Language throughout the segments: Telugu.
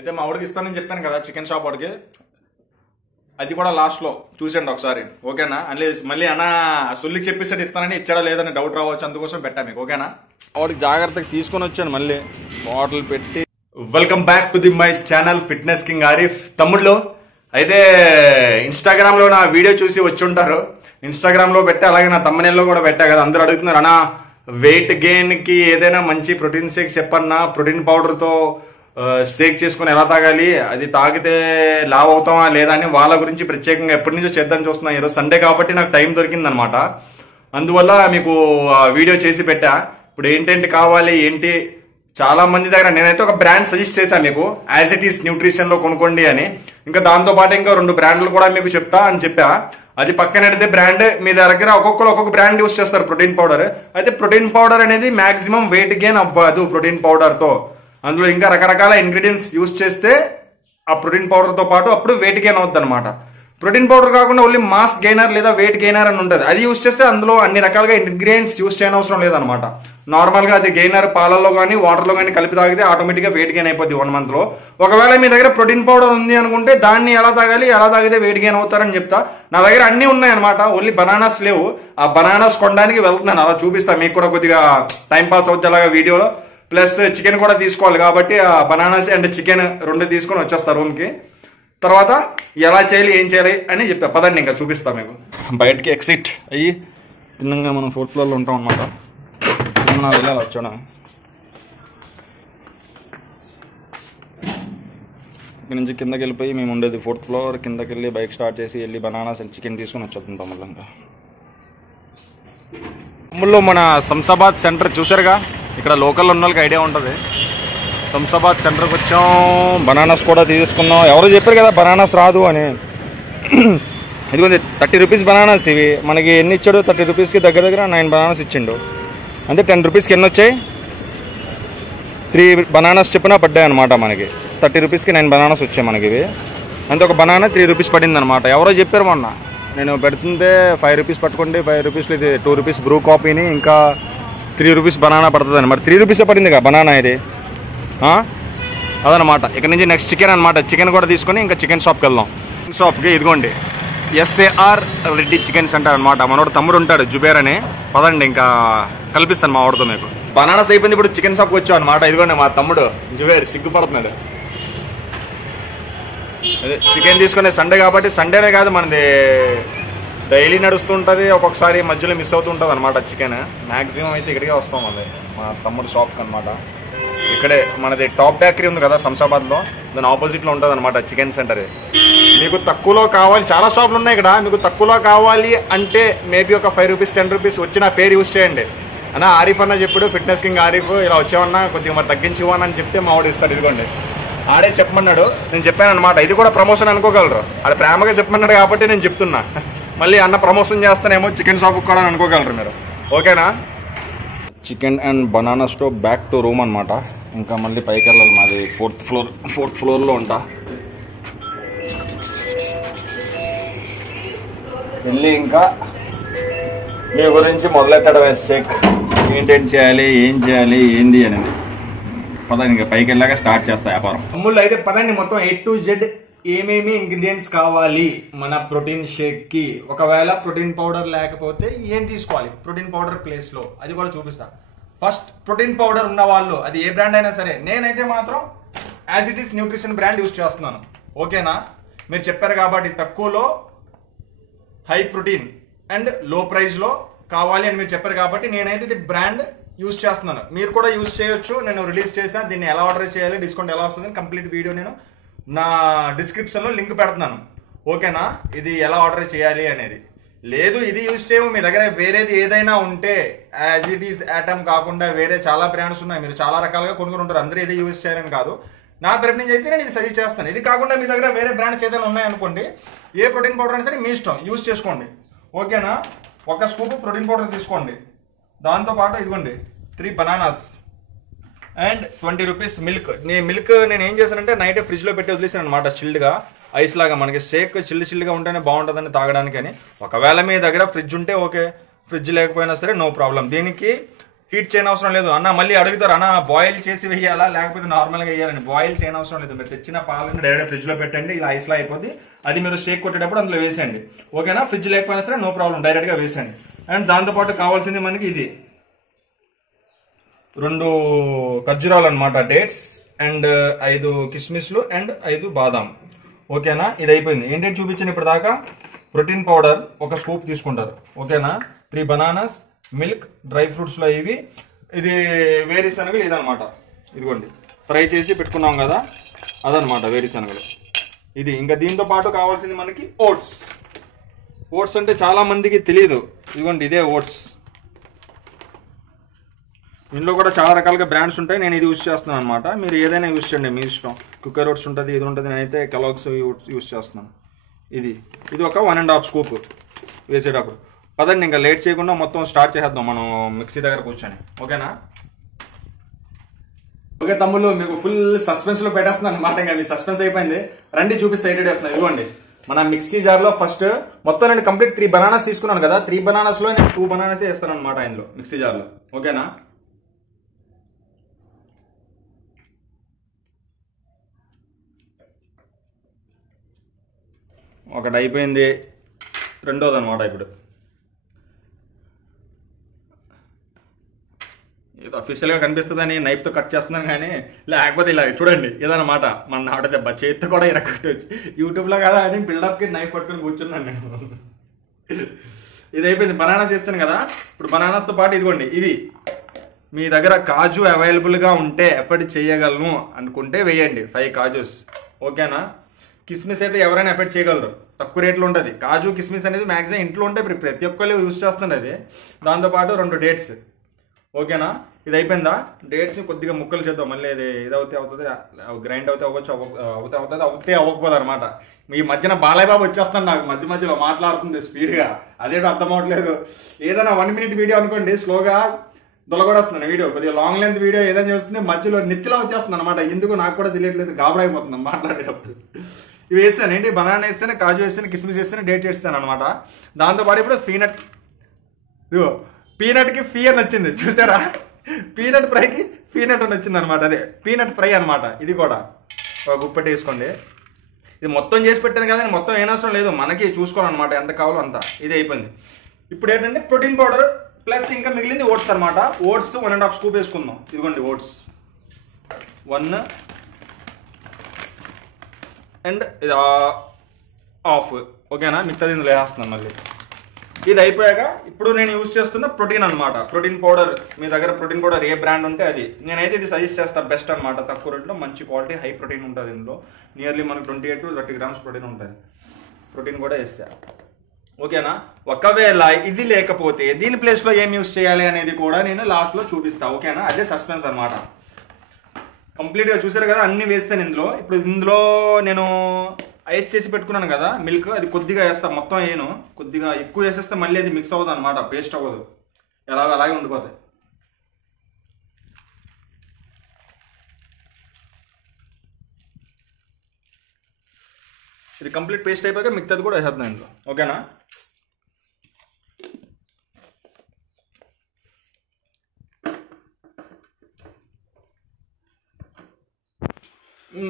అయితే మా ఆవిడకి ఇస్తానని చెప్పాను కదా చికెన్ షాప్ వాడికి, అది కూడా లాస్ట్లో చూసండి ఒకసారి, ఓకేనా? మళ్ళీ అన్న సొల్లికి చెప్పేసాడు ఇస్తానని, ఇచ్చాడా లేదని డౌట్ రావచ్చు, అందుకోసం పెట్టా మీకు, ఓకేనా? వాడికి జాగ్రత్తగా తీసుకొని వచ్చాను మళ్ళీ బాటిల్ పెట్టి. Welcome back to the my channel fitness king Arif. తమ్ముళ్ళు అయితే ఇన్స్టాగ్రామ్లో నా వీడియో చూసి వచ్చి ఉంటారు, ఇన్స్టాగ్రామ్లో పెట్టా, అలాగే నా తమ్మనేల్లో కూడా పెట్టా కదా. అందరూ అడుగుతున్నారు, అన్నా వెయిట్ గెయిన్కి ఏదైనా మంచి ప్రోటీన్ షేక్ చెప్పన్నా, ప్రోటీన్ పౌడర్తో షేక్ చేసుకుని ఎలా తాగాలి, అది తాగితే లావ్ అవుతామా లేదా అని వాళ్ళ గురించి ప్రత్యేకంగా ఎప్పటి నుంచో చేద్దాం చూస్తున్నాను. ఈరోజు సండే కాబట్టి నాకు టైం దొరికిందనమాట, అందువల్ల మీకు వీడియో చేసి పెట్టా. ఇప్పుడు ఏంటంటే కావాలి ఏంటి, చాలా మంది దగ్గర నేనైతే ఒక బ్రాండ్ సజెస్ట్ చేశాను మీకు, యాజ్ ఇట్ ఈస్ న్యూట్రిషన్లో కొనుక్కోండి అని. ఇంకా దాంతోపాటు ఇంకా 2 బ్రాండ్లు కూడా మీకు చెప్తా అని చెప్పా. అది పక్కన పెడితే బ్రాండ్ మీ దగ్గర ఒక్కొక్కరు ఒక్కొక్క బ్రాండ్ యూస్ చేస్తారు ప్రోటీన్ పౌడర్. అయితే ప్రోటీన్ పౌడర్ అనేది మాక్సిమం వెయిట్ గెయిన్ అవ్వదు ప్రోటీన్ పౌడర్తో. అందులో ఇంకా రకరకాల ఇంగ్రీడియంట్స్ యూస్ చేస్తే ఆ ప్రోటీన్ పౌడర్తో పాటు అప్పుడు వెయిట్ గెయిన్ అవుద్ది అనమాట. ప్రోటీన్ పౌడర్ కాకుండా ఓన్లీ మాస్ గెయినర్ లేదా వెయిట్ గెయినర్ అని ఉంటుంది, అది యూస్ చేస్తే అందులో అన్ని రకాలుగా ఇంగ్రీడియంట్స్ యూస్ చేయనవసరం లేదనమాట. నార్మల్గా అది గెయినర్ పాలల్లో కానీ వాటర్లో కానీ కలిపి తాగితే ఆటోమేటిక్గా వెయిట్ గెయిన్ అయిపోద్ది 1 మంత్లో. ఒకవేళ మీ దగ్గర ప్రోటీన్ పౌడర్ ఉంది అనుకుంటే దాన్ని ఎలా తాగాలి, ఎలా తాగితే వెయిట్ గెయిన్ అవుతారని చెప్తా. నా దగ్గర అన్నీ ఉన్నాయన్నమాట, ఓన్లీ బనానాస్ లేవు. ఆ బనానాస్ కొనడానికి వెళ్తున్నాను, అలా చూపిస్తాను మీకు కూడా, కొద్దిగా టైంపాస్ అవుతుంది అలాగా వీడియోలో. ప్లస్ చికెన్ కూడా తీసుకోవాలి కాబట్టి ఆ బనానాస్ అండ్ చికెన్ 2 తీసుకొని వచ్చేస్తా రూమ్కి. తర్వాత ఎలా చేయాలి ఏం చేయాలి అని చెప్తా, పదండి ఇంకా చూపిస్తా మీకు. బయటకి ఎక్సిట్ అయ్యి తిన్నంగా మనం 4th ఫ్లోర్లో ఉంటాం అనమాట. నా వెళ్ళాలి వచ్చాను, ఇక్కడ నుంచి కిందకి వెళ్ళిపోయి మేము ఉండేది 4th ఫ్లోర్, కిందకి వెళ్ళి బైక్ స్టార్ట్ చేసి వెళ్ళి బనానాస్ అండ్ చికెన్ తీసుకొని వచ్చేస్తుంటాం. మళ్ళీ ఇంకా అమ్ముల్లో మన శంషాబాద్ సెంటర్ చూసారుగా, ఇక్కడ లోకల్లో ఉన్న వాళ్ళకి ఐడియా ఉంటుంది. శంషాబాద్ సెంటర్కి వచ్చాం, బనానాస్ కూడా తీసుకున్నాం. ఎవరో చెప్పారు కదా బనానాస్ రాదు అని, ఇదిగోండి 30 రూపీస్ బనానాస్ ఇవి. మనకి ఎన్ని ఇచ్చాడు, 30 రూపీస్కి దగ్గర దగ్గర 9 బనానాస్ ఇచ్చిండు. అంటే 10 రూపీస్కి ఎన్ని వచ్చాయి, 3 బనానాస్ చెప్పినా పడ్డాయి అనమాట. మనకి 30 రూపీస్కి 9 బనానాస్ వచ్చాయి మనకి ఇవి. అంతే ఒక బనానా 3 రూపీస్ పడింది అనమాట. ఎవరో చెప్పారు మొన్న, నేను పెడుతుంటే 5 రూపీస్ పట్టుకోండి, 5 రూపీస్లో ఇది 2 రూపీస్ బ్రూ కాఫీని ఇంకా 3 రూపీస్ బనానా పడుతుందని. మరి 3 రూపీసే పడింది కదా బనానా ఇది, అదనమాట. ఇక్కడ నుంచి నెక్స్ట్ చికెన్ అనమాట, చికెన్ కూడా తీసుకొని ఇంకా చికెన్ షాప్కి వెళ్దాం. చికెన్ షాప్కి ఇదిగోండి SAR రెడ్డి చికెన్ సెంటర్ అనమాట. మనోడు తమ్ముడు ఉంటాడు జుబేర్ అని, పదండి ఇంకా కల్పిస్తాను మా వాడితో మీకు. బనానాస్ అయిపోయింది, ఇప్పుడు చికెన్ షాప్కి వచ్చాం అనమాట. ఇదిగోండి మా తమ్ముడు జుబేర్ సిగ్గుపడుతున్నాడు. అదే చికెన్ తీసుకునే సండే కాబట్టి, సండేనే కాదు మనది డైలీ నడుస్తుంటుంది, ఒక్కొక్కసారి మధ్యలో మిస్ అవుతుంటుంది అనమాట చికెన్. మ్యాక్సిమం అయితే ఇక్కడికే వస్తాం అది మా తమ్ముడు షాప్కి అనమాట. ఇక్కడే మనది టాప్ బేకరీ ఉంది కదా శంషాబాద్లో, దాని ఆపోజిట్లో ఉంటుంది అనమాట చికెన్ సెంటర్. మీకు తక్కువలో కావాలి, చాలా షాపులు ఉన్నాయి ఇక్కడ, మీకు తక్కువలో కావాలి అంటే మేబీ ఒక 5 రూపీస్ 10 రూపీస్ వచ్చి నా పేరు యూస్ చేయండి అన్న, ఆరిఫ్ అన్న చెప్పుడు, ఫిట్నెస్ కింగ్ ఆరిఫ్, ఇలా వచ్చామన్నా కొద్దిగా మరి తగ్గించివ్వని అని చెప్తే మా వాడు ఇస్తాడు. ఇదిగోండి ఆడే చెప్పమన్నాడు, నేను చెప్పాను అనమాట. ఇది కూడా ప్రమోషన్ అనుకోగలరు, ఆడ ప్రేమగా చెప్పమన్నాడు కాబట్టి నేను చెప్తున్నా. మళ్ళీ అన్న ప్రమోషన్ చేస్తానేమో చికెన్ షాప్కి కూడా అనుకోగలరు మీరు, ఓకేనా? Chicken and banana stove back to room అనమాట. ఇంకా మళ్ళీ పైకి వెళ్ళాలి, మాది 4th ఫ్లోర్లో ఉంటా. వెళ్ళి ఇంకా మీ గురించి మొదలెట్టడమే, షేక్ ఏంటేంటి చేయాలి, ఏం చేయాలి, ఏంది అనేది. పదండి ఇంకా పైకి వెళ్ళాక స్టార్ట్ చేస్తా వ్యాపారం. అమ్ముళ్ళు అయితే పదండి, మొత్తం A to Z ఏమేమి ఇంగ్రీడియంట్స్ కావాలి మన ప్రోటీన్ షేక్ కి. ఒకవేళ ప్రోటీన్ పౌడర్ లేకపోతే ఏం తీసుకోవాలి ప్రోటీన్ పౌడర్ ప్లేస్ లో, అది కూడా చూపిస్తా. ఫస్ట్ ప్రోటీన్ పౌడర్ ఉన్న వాళ్ళు, అది ఏ బ్రాండ్ అయినా సరే, నేనైతే మాత్రం as it is nutrition brand use చేస్తున్నాను, ఓకేనా? మీరు చెప్పారు కాబట్టి తక్కువలో హై ప్రోటీన్ అండ్ లో ప్రైస్ లో కావాలి అని మీరు చెప్పారు కాబట్టి నేనైతే ఇది బ్రాండ్ యూస్ చేస్తున్నాను. మీరు కూడా యూస్ చేయొచ్చు, నేను రిలీజ్ చేశాను. దీన్ని ఎలా ఆర్డర్ చేయాలి, డిస్కౌంట్ ఎలా వస్తుంది, కంప్లీట్ వీడియో నేను నా డిస్క్రిప్షన్లో లింక్ పెడుతున్నాను, ఓకేనా? ఇది ఎలా ఆర్డర్ చేయాలి అనేది. లేదు ఇది యూజ్ చేయము, మీ దగ్గర వేరేది ఏదైనా ఉంటే, యాజ్ ఇట్ ఈస్ యాటమ్ కాకుండా వేరే చాలా బ్రాండ్స్ ఉన్నాయి, మీరు చాలా రకాలుగా కొనుక్కొని ఉంటారు, అందరూ ఇదే యూజ్ చేయాలని కాదు. నా తరపు నుంచి అయితే నేను ఇది సజెస్ట్ చేస్తాను. ఇది కాకుండా మీ దగ్గర వేరే బ్రాండ్స్ ఏదైనా ఉన్నాయనుకోండి, ఏ ప్రోటీన్ పౌడర్ అయినా సరే మీ ఇష్టం, యూజ్ చేసుకోండి, ఓకేనా? 1 స్కూప్ ప్రోటీన్ పౌడర్ తీసుకోండి, దాంతోపాటు ఇదిగోండి 3 bananas and 20 rupees milk. Milk నేను ఏం చేశానంటే నైట్ ఫ్రిడ్జ్లో పెట్టి వదిలేసాను అనమాట, చిల్డ్గా ఐస్ లాగా. మనకి షేక్ చిల్లుగా ఉంటేనే బాగుంటుందని తాగడానికి అని. ఒకవేళ మీ దగ్గర ఫ్రిడ్జ్ ఉంటే ఓకే, ఫ్రిడ్జ్ లేకపోయినా సరే నో ప్రాబ్లం. దీనికి హీట్ చేయని అవసరం లేదు అన్న. మళ్ళీ అడుగుతారు అన్న బాయిల్ చేసి వేయాలా లేకపోతే నార్మల్గా వేయాలని. బాయిల్ చేయని అవసరం లేదు. మీరు తెచ్చిన పాలను డైరెక్ట్ ఫ్రిడ్జ్లో పెట్టండి, ఇలా ఐస్లా అయిపోద్ది. అది మీరు షేక్ కొట్టేటప్పుడు అందులో వేసేయండి, ఓకేనా. ఫ్రిడ్జ్ లేకపోయినా సరే నో ప్రాబ్లం, డైరెక్ట్గా వేసేయండి. అండ్ దాంతోపాటు కావాల్సింది మనకి ఇది 2 ఖర్జూరాలు అనమాట, డేట్స్, అండ్ 5 కిస్మిస్లు అండ్ 5 బాదాం, ఓకేనా. ఇది అయిపోయింది. ఏంటంటే చూపించాను ఇప్పుడు దాకా. ప్రోటీన్ పౌడర్ 1 స్కూప్ తీసుకుంటారు, ఓకేనా. 3 బనానాస్, మిల్క్, డ్రై ఫ్రూట్స్లో ఇవి, ఇది వేరుశనగలు ఇదనమాట. ఇదిగోండి ఫ్రై చేసి పెట్టుకున్నాం కదా, అదనమాట వేరుశనగలు ఇది. ఇంకా దీంతో పాటు కావాల్సింది మనకి ఓట్స్. ఓట్స్ అంటే చాలా మందికి తెలియదు, ఇదిగోండి ఇదే ఓట్స్. ఇందులో కూడా చాలా రకాలుగా బ్రాండ్స్ ఉంటాయి, నేను ఇది యూస్ చేస్తున్నాను అనమాట. మీరు ఏదైనా యూస్ చేయండి, మీ ఇష్టం. కుక్కర్ ఓట్స్ ఉంటుంది, ఇది ఉంటుంది, నేనైతే కెలాగ్స్ యూస్ చేస్తున్నాను. ఇది ఒక 1.5 స్కూప్ వేసేటప్పుడు. పదండి ఇంకా లేట్ చేయకుండా మొత్తం స్టార్ట్ చేసేద్దాం మనం మిక్సీ దగ్గర కూర్చొని, ఓకేనా. ఓకే తమ్ముళ్ళు, మీకు ఫుల్ సస్పెన్స్ లో పెట్టేస్తున్నాను అనమాట. ఇంకా మీ సస్పెన్స్ అయిపోయింది, రండి చూపిస్తే ఎడిట్ చేస్తున్నాను. ఇదిగోండి మన మిక్సీ జార్ లో ఫస్ట్ మొత్తం నేను కంప్లీట్ 3 బనానాస్ తీసుకున్నాను కదా, 3 బనానాస్ లో నేను 2 బనానాసే వేస్తాను అనమాట ఇందులో మిక్సీ జార్ లో, ఓకేనా. ఒకటి అయిపోయింది, రెండోది అనమాట. ఇప్పుడు ఇది అఫీషియల్గా కనిపిస్తుందని నైఫ్తో కట్ చేస్తున్నాను, కానీ లేకపోతే ఇలా చూడండి ఇదన్నమాట మన నాట దెబ్బ. చేతితో కూడా ఇరగొట్టవచ్చు, యూట్యూబ్లో కదా అని బిల్డప్కి నైఫ్ పట్టుకొని కూర్చున్నాను నేను. ఇది అయిపోయింది. బనానాస్ వేస్తాను కదా, ఇప్పుడు బనానాస్తో పాటు ఇదిగోండి ఇవి. మీ దగ్గర కాజు అవైలబుల్గా ఉంటే ఎఫర్ట్ చేయగలను అనుకుంటే వేయండి 5 కాజూస్, ఓకేనా. కిస్మిస్ అయితే ఎవరైనా ఎఫర్ట్ చేయగలరు, తక్కువ రేట్లో ఉంటుంది. కాజు కిస్మిస్ అనేది మ్యాక్సిమం ఇంట్లో ఉంటే ప్రతి ఒక్కరు యూజ్ చేస్తుంది అది. దాంతోపాటు 2 డేట్స్, ఓకేనా. ఇది అయిపోయిందా. డేట్స్ని కొద్దిగా ముక్కలు చేద్దాం, మళ్ళీ ఇది అవుతుంది గ్రైండ్ అవ్వచ్చు, అవ్వకపోదు అనమాట. మీ మధ్యన బాలయ్య బాబు వచ్చేస్తాను నాకు మధ్యలో మాట్లాడుతుంది స్పీడ్గా, అదేటో అర్థం అవ్వట్లేదు. ఏదైనా 1 మినిట్ వీడియో అనుకోండి, స్లోగా దొలగొడేస్తున్నాను వీడియో. కొద్దిగా లాంగ్ లెంత్ వీడియో ఏదైనా చేస్తుంది మధ్యలో నెత్తిలా వచ్చేస్తుంది అనమాట. ఎందుకు నాకు కూడా తెలియట్లేదు, గాబరా అయిపోతుంది మాట్లాడేటప్పుడు. ఇవి వేస్తాను ఏంటి, బనానా వేస్తాను, కాజు వేస్తాను, కిస్మిస్ వేస్తాను, డేట్ వేస్తాను అనమాట. దాంతోపాటు ఇప్పుడు పీనట్కి ఫీ అని వచ్చింది చూసారా. పీనట్ ఫ్రైకి పీనట్ అని వచ్చింది అనమాట, అదే పీనట్ ఫ్రై అనమాట. ఇది కూడా ఒక గుప్పెట్టి వేసుకోండి. ఇది మొత్తం చేసి పెట్టాను కదా, మొత్తం ఏనవసరం లేదు, మనకి చూసుకోవాలన్నమాట ఎంత కావాలో అంత. ఇది అయిపోయింది. ఇప్పుడు ఏంటంటే ప్రోటీన్ పౌడర్ ప్లస్ ఇంకా మిగిలింది ఓట్స్ అనమాట. ఓట్స్ 1.5 స్కూప్ వేసుకుందాం. ఇదిగోండి ఓట్స్ 1 అండ్ ఇది హాఫ్, ఓకేనా. మిగతాది ఇందులో వేస్తున్నాను మళ్ళీ. ఇది అయిపోయాక ఇప్పుడు నేను యూజ్ చేస్తున్న ప్రోటీన్ అనమాట. ప్రోటీన్ పౌడర్, మీ దగ్గర ప్రోటీన్ పౌడర్ ఏ బ్రాండ్ ఉంటే అది. నేనైతే ఇది సజెస్ట్ చేస్తాను, బెస్ట్ అనమాట. తక్కువ రేట్లో మంచి క్వాలిటీ హై ప్రోటీన్ ఉంటుంది ఇందులో. నియర్లీ మనకు 28 to 30 grams ప్రోటీన్ ఉంటుంది. ప్రోటీన్ కూడా వేస్తాను, ఓకేనా. ఒకవేళ ఇది లేకపోతే దీని ప్లేస్లో ఏం యూజ్ చేయాలి అనేది కూడా నేను లాస్ట్లో చూపిస్తాను, ఓకేనా. అదే సస్పెన్స్ అనమాట. కంప్లీట్గా చూసారు కదా, అన్ని వేస్తాను ఇందులో. ఇప్పుడు ఇందులో నేను ఐస్ చేసి పెట్టుకున్నాను కదా మిల్క్, అది కొద్దిగా వేస్తాను, మొత్తం వేయను. కొద్దిగా ఎక్కువ వేసేస్తే మళ్ళీ అది మిక్స్ అవ్వదు అనమాట, పేస్ట్ అవ్వదు, అలాగే ఉండిపోతాయి. ఇది కంప్లీట్ పేస్ట్ అయిపోయాక మిగతాది కూడా వేసేద్దాం ఇందులో, ఓకేనా.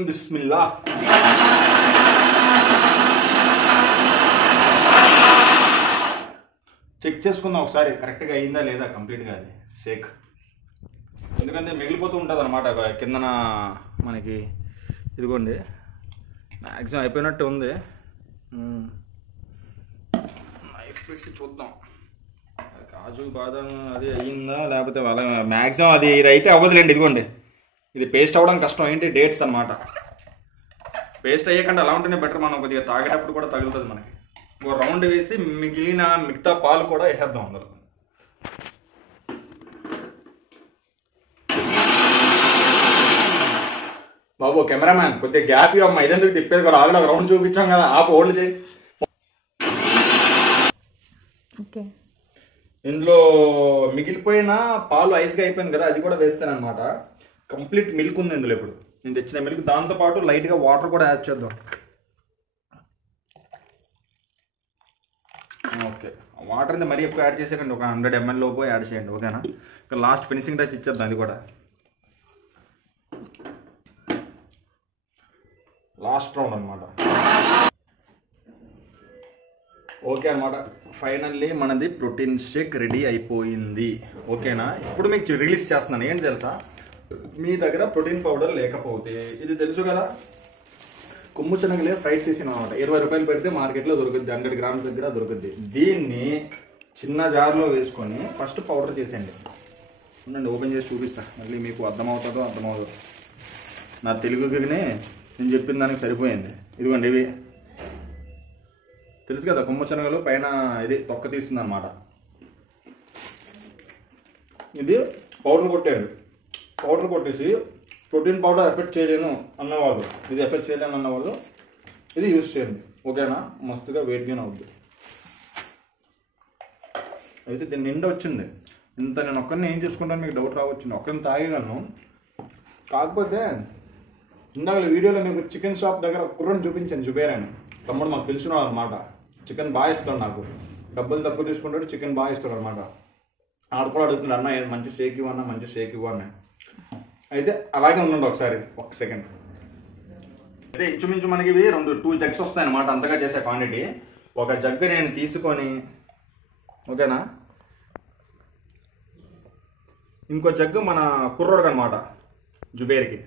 బిస్మిల్లా. చెక్ చేసుకుందాం ఒకసారి కరెక్ట్గా అయిందా లేదా కంప్లీట్గా అది షేక్. ఎందుకంటే మిగిలిపోతూ ఉంటుంది అనమాట కిందన మనకి. ఇదిగోండి మ్యాక్సిమం అయిపోయినట్టు ఉంది. నైఫ్ పెట్టి చూద్దాం కాజు బాదం అది అయ్యిందా లేకపోతే వాళ్ళ మ్యాక్సిమం అది ఇది అయితే అవ్వదులేండి. ఇదిగోండి ఇది పేస్ట్ అవ్వడానికి కష్టం. ఏంటి డేట్స్ అనమాట. పేస్ట్ అయ్యకుండా అలా ఉంటేనే బెటర్, మనం కొద్దిగా తాగేటప్పుడు కూడా తగులుతుంది మనకి. ఇంకో రౌండ్ వేసి మిగతా పాలు కూడా వేసేద్దాం అందులో. బాబు కెమెరామ్యాన్ కొద్దిగా గ్యాప్ ఇవ్వమ్మా, ఇదెందుకు తిప్పేది కూడా. ఆల్రెడీ ఒక రౌండ్ చూపించాం కదా, హోల్డ్ చేయి. ఇందులో మిగిలిపోయిన పాలు ఐస్గా అయిపోయింది కదా, అది కూడా వేస్తాను అనమాట. కంప్లీట్ మిల్క్ ఉంది ఇందులో. ఇప్పుడు నేను తెచ్చిన మిల్క్, దాంతోపాటు లైట్గా వాటర్ కూడా యాడ్ చేద్దాం. ఓకే వాటర్ అనేది మరీ ఎక్కువ యాడ్ చేసేయండి, ఒక 100 ml లోపు యాడ్ చేయండి, ఓకేనా. ఇక లాస్ట్ ఫినిషింగ్ టచ్ ఇచ్చేద్దాం అది కూడా లాస్ట్ రౌండ్ అనమాట. ఓకే అనమాట, ఫైనల్లీ మనది ప్రోటీన్ షేక్ రెడీ అయిపోయింది, ఓకేనా. ఇప్పుడు మీకు రిలీజ్ చేస్తున్నాను. ఏంటి తెలుసా, మీ దగ్గర ప్రోటీన్ పౌడర్ లేకపోతే ఇది తెలుసు కదా, కొమ్ము శనగలే ఫ్రైడ్ చేసిన అనమాట. 20 రూపాయలు పెడితే మార్కెట్లో దొరుకుద్ది, 100 grams దగ్గర దొరుకుద్ది. దీన్ని చిన్న జార్లో వేసుకొని ఫస్ట్ పౌడర్ చేసేయండి. ఉండండి, ఓపెన్ చేసి చూపిస్తా, మళ్ళీ మీకు అర్థమవుతుందో అర్థమవుతుందో. నా తెలుగుకి నేను చెప్పిన దానికి సరిపోయింది. ఇదిగోండి, ఇవి తెలుసు కదా కొమ్ము శనగలు, పైన ఇది తొక్క తీస్తుంది అనమాట. ఇది పౌడర్ కొట్టేయండి. పౌడర్ కొట్టేసి ప్రోటీన్ పౌడర్ ఎఫెక్ట్ చేయలేను అన్నవాళ్ళు, ఇది ఎఫెక్ట్ చేయలేను అన్నవాళ్ళు ఇది యూజ్ చేయండి, ఓకేనా. మస్తుగా వెయిట్ గెయిన్ అవుద్ది. అయితే దీని నిండా వచ్చింది. ఇంత నేను ఒక్కరిని ఏం చేసుకుంటాను మీకు డౌట్ రావచ్చు, ఒక్కరిని తాగేయగలను. కాకపోతే ఇందాక వీడియోలో మీకు చికెన్ షాప్ దగ్గర కుర్రని చూపించాను, జుబేర్ తమ్ముడు మాకు తెలిసినాడు అనమాట. చికెన్ బాగా ఇస్తాడు, నాకు డబ్బులు తక్కువ తీసుకుంటాడు, చికెన్ బాగా ఇస్తాడు అనమాట. ఆడ కూడా అడుగుతున్నాడు, అన్న మంచి షేక్ ఇవ్వన్నా, మంచి షేక్ ఇవ్వన్నా. అయితే అలాగే ఉండండి ఒకసారి, ఒక సెకండ్. అయితే ఇంచుమించు మనకి ఇవి 2 జగ్స్ వస్తాయి అనమాట, అంతగా చేసే క్వాంటిటీ. ఒక జగ్గు నేను తీసుకొని, ఓకేనా, ఇంకో జగ్గు మన కుర్రోడికి అనమాట, జుబేర్కి.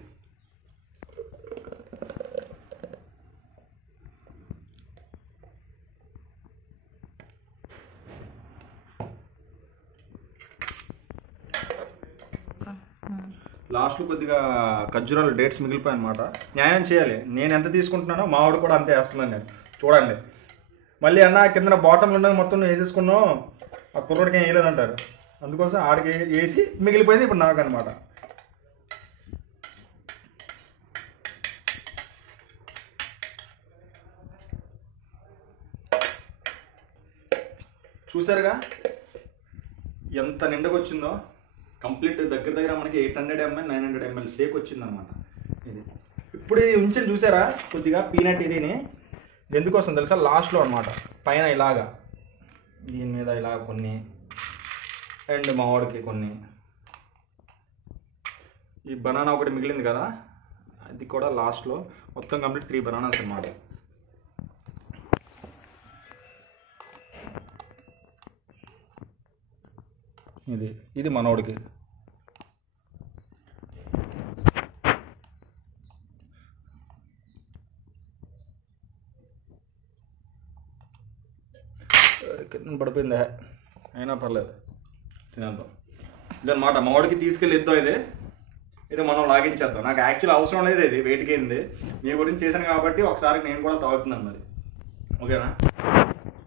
లాస్ట్లో కొద్దిగా ఖర్జూరాలు డేట్స్ మిగిలిపోయాయి అనమాట. న్యాయం చేయాలి, నేను ఎంత తీసుకుంటున్నానో మా వాడు కూడా అంతే వేస్తున్నాను నేను. చూడండి, మళ్ళీ అన్న కింద బాటంలో ఉన్నది మొత్తం నువ్వు వేసేసుకున్నావు, ఆ కుర్రోడికి ఏం వేయలేదంటారు. అందుకోసం ఆడికి వేసి మిగిలిపోయింది ఇప్పుడు నాకు అనమాట. చూసారుగా ఎంత నిండకొచ్చిందో. కంప్లీట్ దగ్గర మనకి 800 ml 900 ml షేక్ వచ్చిందనమాట. ఇది ఇప్పుడు ఇది ఉంచని చూసారా, కొద్దిగా పీనట్ ఇదిని ఎందుకోసం తెలుసా, లాస్ట్లో అనమాట. పైన ఇలాగా దీని మీద ఇలా కొన్ని, అండ్ మా వాడికి కొన్ని. ఈ బనానా ఒకటి మిగిలింది కదా, అది కూడా లాస్ట్లో. మొత్తం కంప్లీట్ 3 బనానాస్ అనమాట. ఇది మనోడికి. కింద పడిపోయింది, అయినా పర్లేదు తినేద్దాం. ఇదన్నమాట, మావాడికి తీసుకెళ్ళి ఇద్దాం. ఇది మనం లాగించేద్దాం. నాకు యాక్చువల్ అవసరం లేదు, ఇది వెయిట్ గెయిన్ది. మీ గురించి చేశాను కాబట్టి ఒకసారి నేను కూడా తాగుతున్నాను మరి, ఓకేనా.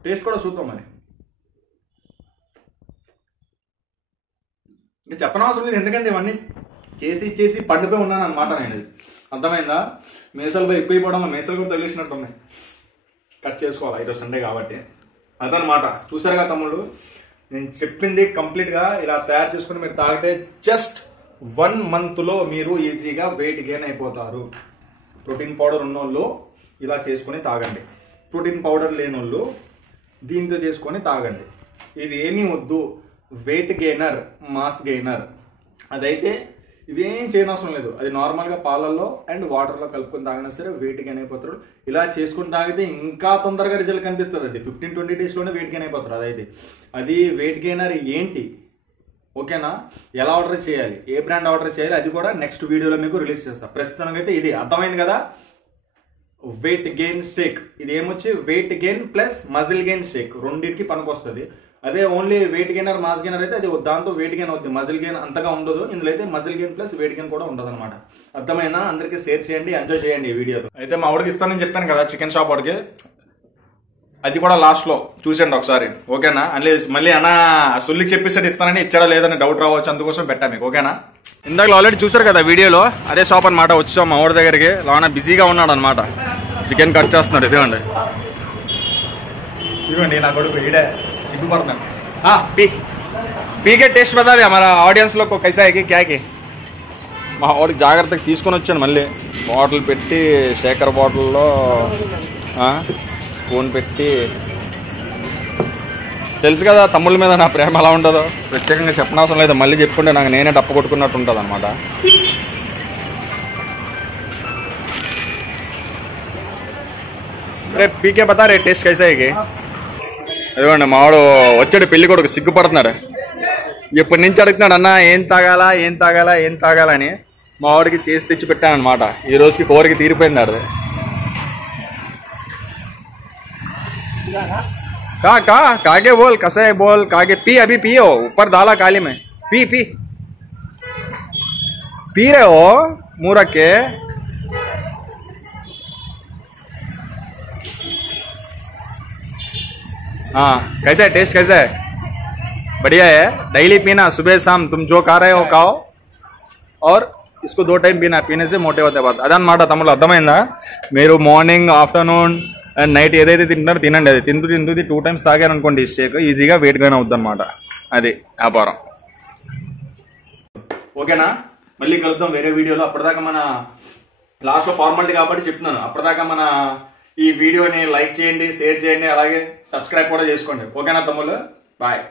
టేస్ట్ కూడా చూద్దాం మరి. ఇంకా చెప్పనవసరం లేదు, ఎందుకంటే ఇవన్నీ చేసి పండిపోయి ఉన్నాను అనమాట నేను. అర్థమైందా, మేసాలు పోయి ఎక్కువైపోవడం, మేసాలు కూడా తగిలిసినట్టు ఉన్నాయి. కట్ చేసుకోవాలి, ఈరోజు సండే కాబట్టి. అదనమాట, చూసారుగా తమ్ముళ్ళు, నేను చెప్పింది కంప్లీట్గా ఇలా తయారు చేసుకుని మీరు తాగితే జస్ట్ 1 monthలో మీరు ఈజీగా వెయిట్ గెయిన్ అయిపోతారు. ప్రోటీన్ పౌడర్ ఉన్నోళ్ళు ఇలా చేసుకొని తాగండి, ప్రోటీన్ పౌడర్ లేనోళ్ళు దీంతో చేసుకొని తాగండి. ఇది ఏమీ వద్దు, వెయిట్ గెయినర్, మాస్ గెయినర్, అదైతే ఇవేం చేయనవసరం లేదు. అది నార్మల్గా పాలల్లో అండ్ వాటర్లో కలుపుకొని తాగినా సరే వెయిట్ గెయిన్ అయిపోతారు. ఇలా చేసుకుని తాగితే ఇంకా తొందరగా రిజల్ట్ కనిపిస్తుంది. అది 15-20 daysలోనే వెయిట్ గెయిన్ అయిపోతారు. అదైతే అది వెయిట్ గెయినర్ ఏంటి, ఓకేనా, ఎలా ఆర్డర్ చేయాలి, ఏ బ్రాండ్ ఆర్డర్ చేయాలి, అది కూడా నెక్స్ట్ వీడియోలో మీకు రిలీజ్ చేస్తా. ప్రస్తుతానికి అయితే ఇది అర్థమైంది కదా, వెయిట్ గెయిన్ షేక్. ఇది ఏమొచ్చి weight gain plus muscle gain shake, రెండింటికి పనికొస్తుంది. అదే only weight gainer mass gainer అయితే అది దాంతో వెయిట్ గెయిన్ అవుతుంది, మజిల్ గెయిన్ అంతగా ఉండదు. ఇందులో అయితే muscle gain plus weight gain కూడా ఉండదు అనమాట. అర్థమైనా, అందరికీ షేర్ చేయండి, ఎంజాయ్ చేయండి ఈ వీడియోతో. అయితే మా వాడికి ఇస్తానని చెప్పాను కదా చికెన్ షాప్ వాడికి, అది కూడా లాస్ట్లో చూసేయండి ఒకసారి, ఓకేనా. మళ్ళీ అన్న సొల్లికి చెప్పేసాడు ఇస్తానని, ఇచ్చాడా లేదని డౌట్ రావచ్చు, అందుకోసం పెట్టా మీకు, ఓకేనా. ఇందాక ఆల్రెడీ చూసారు కదా వీడియోలో, అదే షాప్ అనమాట. వచ్చాం మా వాడి దగ్గరికి, లానా బిజీగా ఉన్నాడు అనమాట, చికెన్ కట్ చేస్తున్నాడు. ఇదిగోండి నా కొడుకు, ఈడే సిగ్గుపడుతున్నాను. పీకే టేస్ట్ బతా हमारा ऑडियंस लोग को कैसा है कि क्या के మా వాడికి జాగ్రత్తగా తీసుకొని వచ్చాను. మళ్ళీ బాటిల్ పెట్టి, శేఖర్ బాటిల్లో స్పూన్ పెట్టి తెలుసు కదా తమ్ముళ్ళ మీద నా ప్రేమ ఎలా ఉండదో, ప్రత్యేకంగా చెప్పనవసరం లేదు, మళ్ళీ చెప్పుకుంటే నాకు నేనే డప్ప కొట్టుకున్నట్టు ఉంటుంది అనమాట. రే పీకే బతా రే టేస్ట్ కైసాయికి. అదిగోండి మావాడు వచ్చాడు పెళ్లి కొడుకు, సిగ్గుపడుతున్నాడు. ఇప్పటి నుంచి అడుగుతున్నాడు అన్న ఏం తాగాలా ఏం తాగాలా ఏం తాగాలా అని. మా వాడికి చేసి తెచ్చి పెట్టాను అనమాట. ఈ రోజుకి కోరిక తీరిపోయింది ఆడది. का कागे बोल कैसे है बोल कागे पी अभी पियो ऊपर डाला काली में पी पी पी रहे हो मुंह रख के. हाँ कैसा है टेस्ट कैसा है? बढ़िया है. डेली पीना सुबह शाम तुम जो खा रहे हो खाओ और इसको 2 टाइम पीना. पीने से मोटे होते बात అదనమాట తమ్ముళ్ళు. అర్థమైందా? మీరు మార్నింగ్ ఆఫ్టర్నూన్ అండ్ నైట్ ఏదైతే తింటారో తినండి. అది తింటూ 2 టైమ్స్ తాగారనుకోండి ఈ షేక్ ఈజీగా వెయిట్ గెయిన్ అవుతుంది అనమాట. అది వ్యాపారం. ఓకేనా? మళ్ళీ కలుద్దాం వేరే వీడియోలో. అప్పటిదాకా మన లాస్ట్ లో ఫార్మాలిటీ కాబట్టి చెప్తున్నాను. అప్పటిదాకా మన ఈ వీడియోని లైక్ చేయండి, షేర్ చేయండి, అలాగే సబ్స్క్రైబ్ కూడా చేసుకోండి. ఓకేనా తమ్ముళ్ళు? బాయ్.